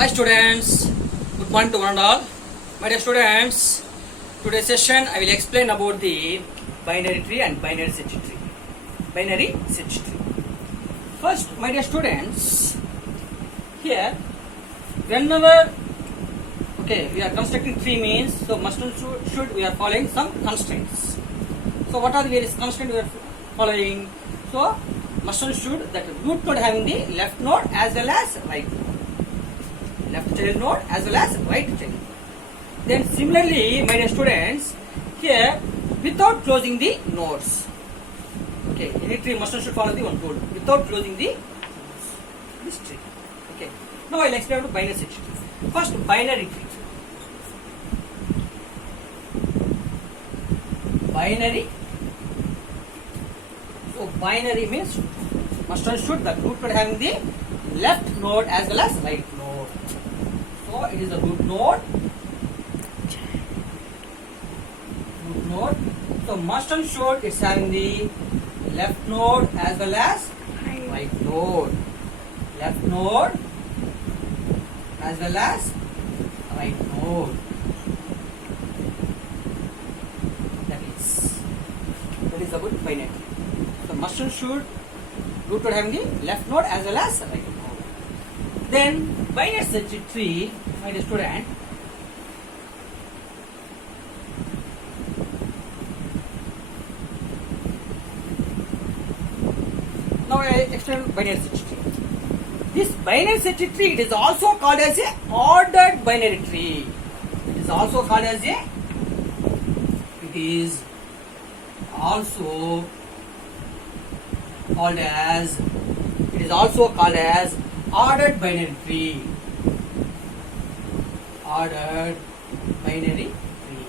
Hi students, good morning to one and all. My dear students, today's session I will explain about the binary tree and binary search tree. Binary search tree. First, my dear students, here whenever we are constructing tree means so must and should we are following some constraints. So what are the various constraints we are following? So must and should that root node having the left node as well as right node. Left child node as well as right child. Then similarly, my dear students, here without closing the nodes. Okay, any tree must and should follow the one rule without closing the nodes. This tree. Okay. Now I'll explain about binary search tree. First, binary tree. Binary. So binary means must and should the root node having the left node as well as right node. So it is a root node. Root node. So must and should it's having the left node as well as right node. Left node as well as right node. That is about binary. So must and should root node having the left node as well as right node. Then binary search tree, my dear student, now I explain binary search tree. This binary search tree, it is also called as a ordered binary tree. It is also called as a ordered binary tree. Ordered binary tree.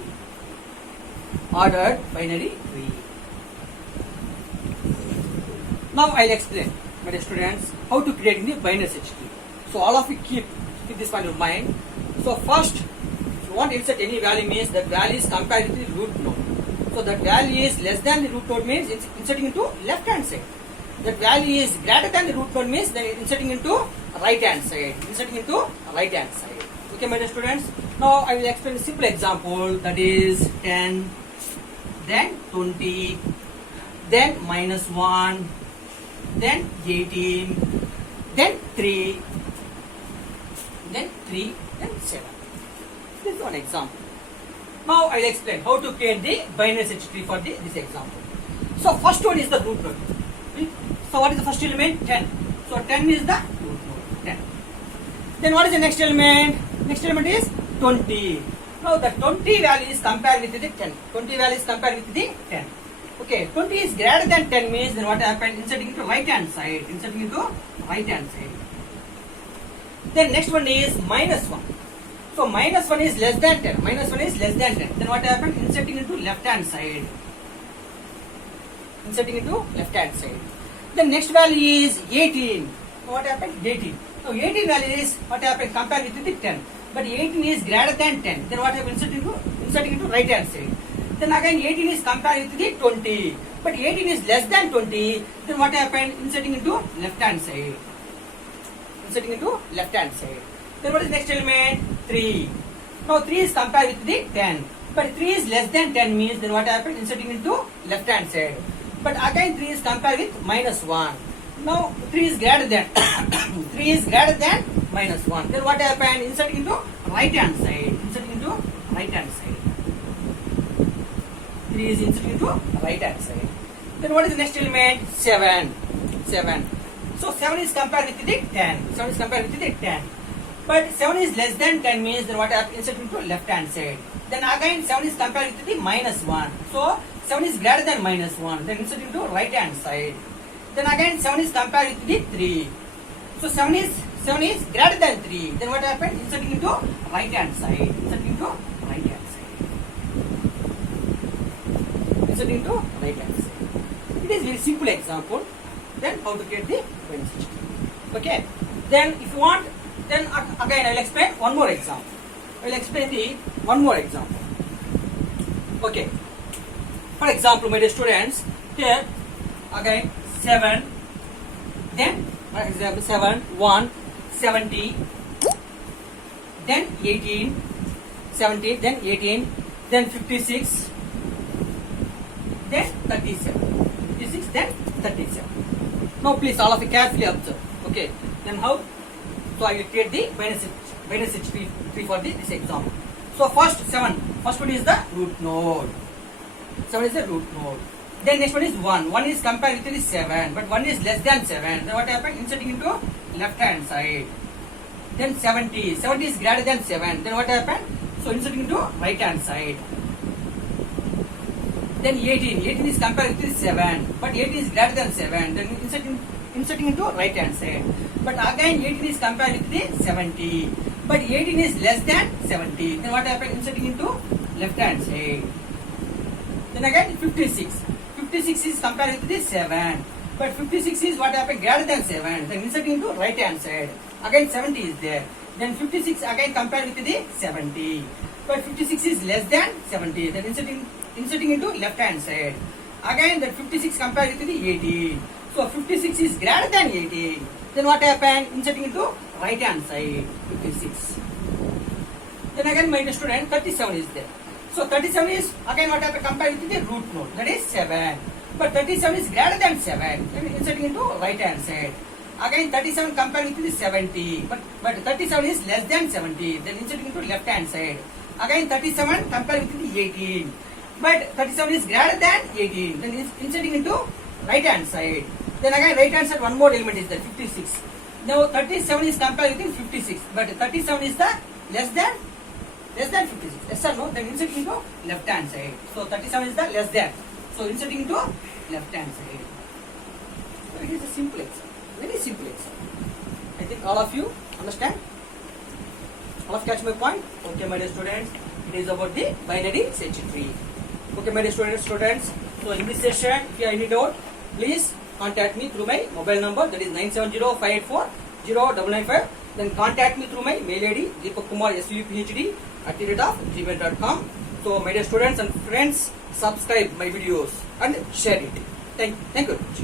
Ordered binary tree. Now I'll explain, my dear students, how to create the binary search tree. So all of you keep this point in mind. So first, if you want to insert any value means that value is compared with the root node. So that value is less than the root node means it's inserting into left hand side. That value is greater than the root node means then inserting into right hand side. Okay, my dear students. Now I will explain a simple example, that is 10, then 20, then -1, then 18, then 3, then 7. This is one example. Now I will explain how to create the binary search tree for this example. So first one is the root node. So what is the first element? 10. So 10 is the root node. 10. Then what is the next element? Next element is 20. Now the 20 value is compared with the 10. 20 value is compared with the 10. Okay, 20 is greater than 10 means then what happened? Inserting into right hand side. Then next one is -1. So -1 is less than 10. Then what happened? Inserting into left hand side. The next value is 18. So what happened? 18. So 18 value is what happened? Compared with the 10. But 18 is greater than 10. Then what happened? Inserting into right hand side. Then again 18 is compared with the 20. But 18 is less than 20. Then what happened? Inserting into left hand side. Then what is the next element? 3. Now 3 is compared with the 10. But 3 is less than 10 means then what happened? Inserting into left hand side. But again 3 is compared with -1. Now 3 is greater than -1. Then what happened? Inserting into right hand side. 3 is inserting into right hand side. Then what is the next element? 7. So 7 is compared with the 10. But 7 is less than 10 means then what happened? Inserting into left hand side. Then again 7 is compared with the -1. So 7 is greater than -1. Then insert into right hand side. Then again 7 is compared with the 3. So 7 is greater than 3. Then what happened? Inserting into right hand side. It is very simple example. Then how to get the binary search tree. Okay. Then if you want, then again I will explain one more example. Okay. For example, my dear students, here again 7, then for example 7, 1, 70, then 18, 17, then 18, then 56, then 37. 56, then 37. Now please all of you carefully observe. Okay. Then how? So I will create the binary search tree for this example. So first 7. First one is the root node. 7 is the root node. Then next one is 1. 1 is compared with the 7, but 1 is less than 7. Then what happened? Inserting into left hand side. Then 70. 70 is greater than 7. Then what happened? So inserting into right hand side. Then 18. 18 is compared with 7, but 18 is greater than 7. Then inserting into right hand side. But again 18 is compared with the 70, but 18 is less than 70. Then what happened? Inserting into left hand side. Then again 56. 56 is compared with the 7, but 56 is what happened? Greater than 7. Then inserting into right hand side. Again 70 is there. Then 56 again compared with the 70, but 56 is less than 70. Then inserting into left hand side. Again that 56 compared with the 18. So 56 is greater than 18. Then what happened? Inserting into right hand side. 56. Then again my dear student 37 is there. So 37 is again what happened? Compared with the root node, that is 7. But 37 is greater than 7. Then inserting into right hand side. Again 37 compared with the 70. But 37 is less than 70. Then inserting into left hand side. Again 37 compared with the 18. But 37 is greater than 18. Then inserting into right hand side. Then again right hand side one more element is there, 56. Now 37 is compared with 56. But 37 is the less than 56. Yes or no? Then inserting into left hand side. So 37 is the less than. So inserting into left hand side. So it is a simple example. Very simple example. I think all of you understand? All of you catch my point? Okay, my dear students. It is about the binary search tree. Okay, my dear students. So in this session, if you have any doubt, please contact me through my mobile number, that is 970-584-0995. Then contact me through my mail ID Deepak Kumar SUPHD@gmail.com. So my dear students and friends, subscribe my videos and share it. Thank you very much.